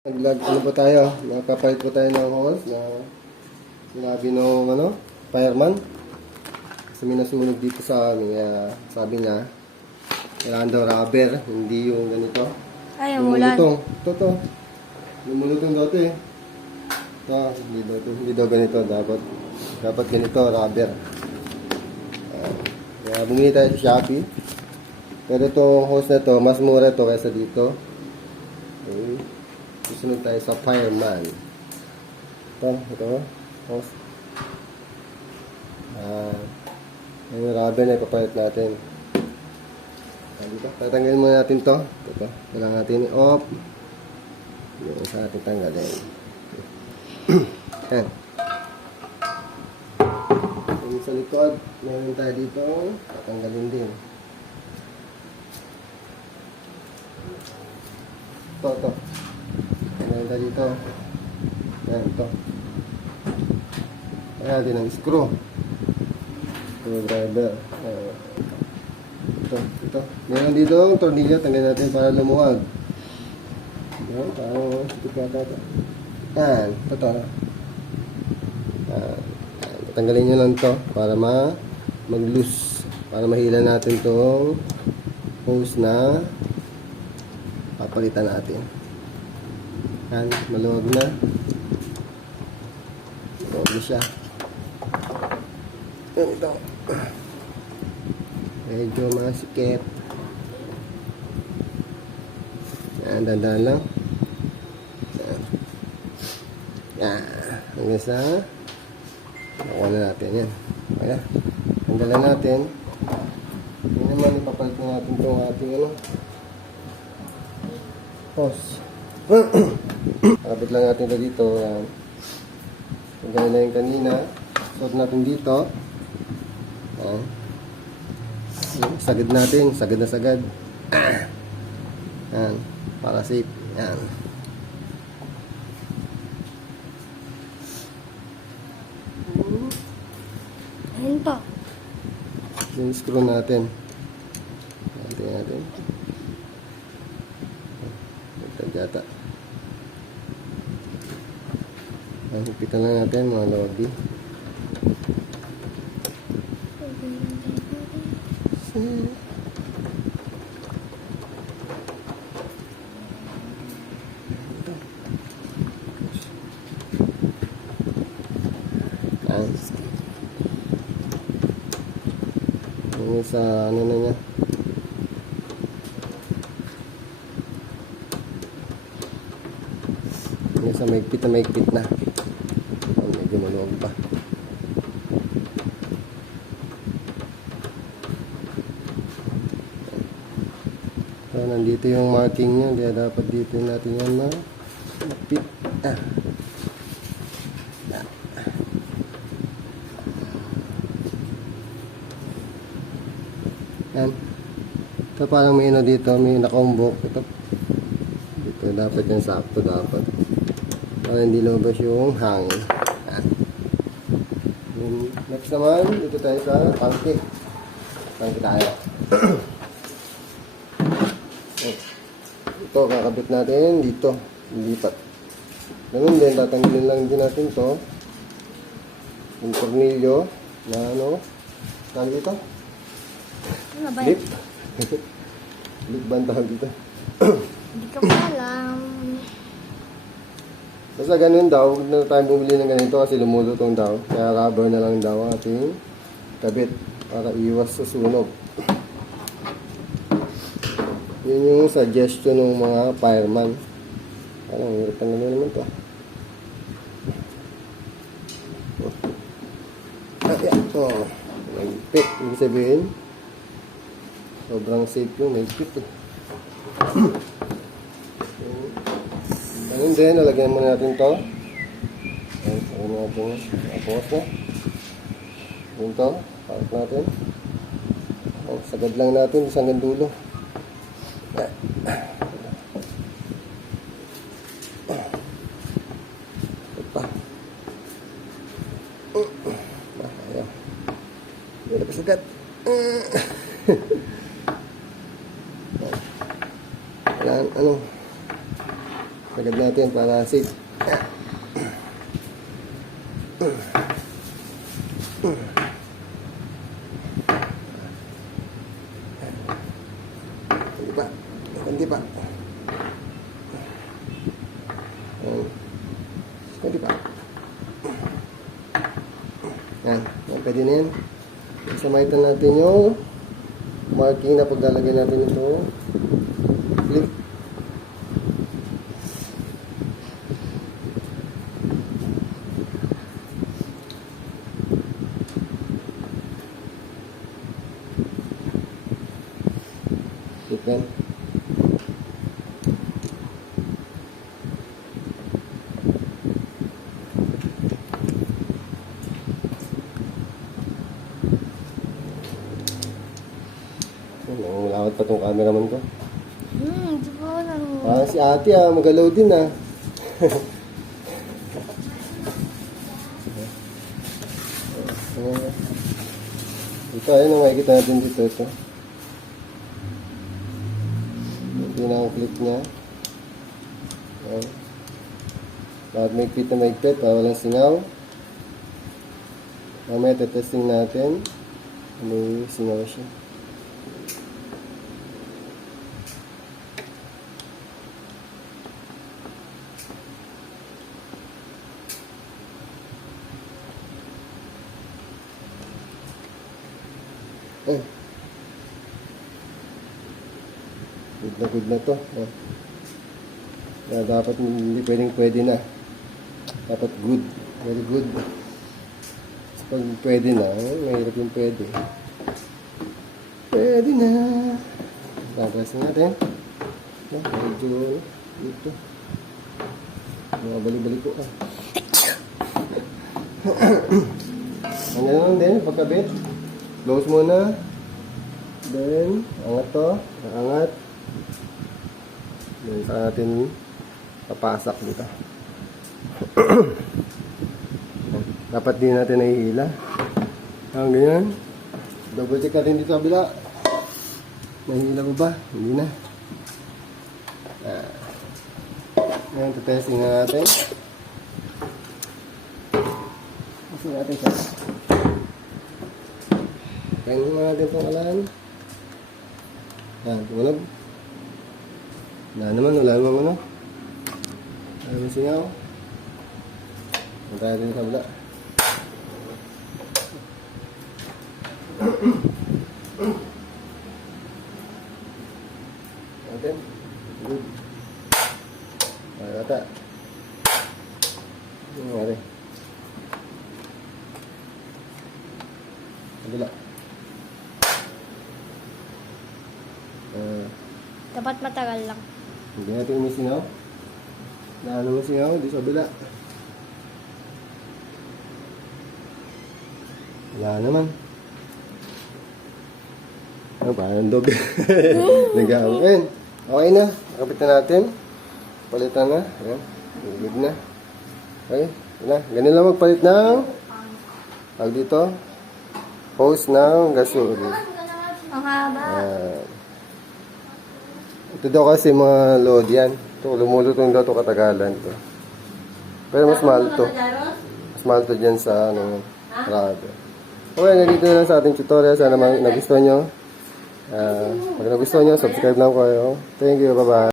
Ano po tayo? Nakapalit po tayo ng hose na sinabi nung fireman. Kasi may nasunog dito sa amin. Kaya sabi niya, kailangan daw rubber, hindi yung ganito. Ay, umulan. Ito. Lumulutong daw ito eh. Hindi daw ganito. Dapat ganito, rubber. Kaya bumili tayo sa Shopee. Pero itong hose na to, mas mura to kaysa dito. Okay. Susunod tayo sa fireman. Ito. Hose. Yung rubber na ipapalit natin. Dito. Tatanggalin muna natin to. Ito. Kailangan natin i-off. Yung isa natin tanggalin. Yan. Yung sa likod, meron tayo dito. Tatanggalin din. Ito. Meron tayo dito. Yan, ito. Ayan, din ang screw. Screwdriver. Ito. Meron dito ang tornilyo. Tanggalin natin para lumuwag. Yan, parang sikip yata ito. Yan, ito. Tatanggalin nyo lang ito para mag-loose. Para mahila natin itong hose na papalitan natin. Yan, maluwag na. Maluwag na siya. Yan, ito. Medyo masikip. Yan, dandan lang. Yan. Hanggang sa nakuha na natin yan. Kaya, tanggalan natin. Yan naman, ipapalit na natin itong ating hose. Kapit lang natin ito dito. Yan. Tanggalin na yung kanina. Suot natin dito. Yan. Sagad natin. Sagad na sagad. Yan. Para safe. Yan. Ayun po. Yung screw natin. Natin. Yata. Hipitan lang natin mga lodi. Yung sa ano na niya. Yung sa maigpit na. Medyo maluwag pa. So, nandito yung marking niya. Kaya dapat dito natin yan mapit. Yan. Ito parang may dito. May nakaumbok. Ito. Dito dapat yan sakto dapat. Para hindi lumabas yung hangin. Next naman, dito tayo sa tangke. Tangke tayo. Ito, kakabit natin dito. Lipat. Ganun din, tatanggalin lang din natin to. Yung tornilyo na tawag dito? Ano ba Lip. yun? Lip ba ang tawag dito? Hindi ko pa alam. Basta ganun daw, huwag na tayo bumili ng ganito kasi lumulutong daw. Kaya rubber na lang daw ating kabit para iwas sa sunog. Yun yung suggestion ng mga fireman. Parang hirap na naman ito. Ito. Mahigpit. Ibig sabihin, sobrang safe yung mahigpit eh. Ganun din, nalagyan muna natin ito. Lagyan natin. Tapos na. Yun ito. Park natin. Sagad lang natin isang dulo. Ito pa. Ayaw. Hindi na pa sagad. Agad natin para safe. Hindi pa. Hindi pa. Hindi pa. Yan. Yan. Pwede na yan. Samahitan natin yung marking na paglalagay natin ito. Click. Click yan. Malawat pa tong cameraman ko. Di ko alam. Si ate magalaw din Ito, ayun ang makikita natin dito. Ito. Ito na ang clip niya. Ayan. Bakit maigpit na maigpit para walang singaw. Mamaya testing natin. May singaw siya. Good na to. Dapat hindi pwede na. Dapat good. Very good. Pag pwede na, mahirap yung pwede. Pwede na. Tapos natin. Medyo dito. Balik-balik ko. Ano lang din, pagkabit. Close muna. Then, angat to. Angat. Then, saka natin papasak dito. Dapat din natin nahihila. Ganyan. Double check natin dito sa kabila. Nahihila ba ba? Hindi na. Ngayon, testing na natin. Testing natin siya. Kainin naman natin itong alahan. Tumunog. Wala naman ano. Wala naman singaw. Punta natin sa kabila. Natin. Good. Kata. Ano nangyari? Kabila. Dapat matagal lang. Hindi natin may singaw. Wala naman singaw. Di sa kabila. Wala naman. Parang dog. Nag-aawin. Okay na. Nakapit na natin. Palitan na. Ayan. Good na. Okay. Yun na. Ganun lang magpalit ng tawag dito. Hose ng gasol. Ang haba. Ito daw kasi mga load yan. Ito, lumulutong daw ito katagalan. Ito. Pero mas mahal ito. Mas mahal ito dyan sa Prado. Okay, nandito na lang sa ating tutorial. Sana nagustuhan nyo. Pag nagustuhan nyo, subscribe lang kayo. Thank you. Bye-bye.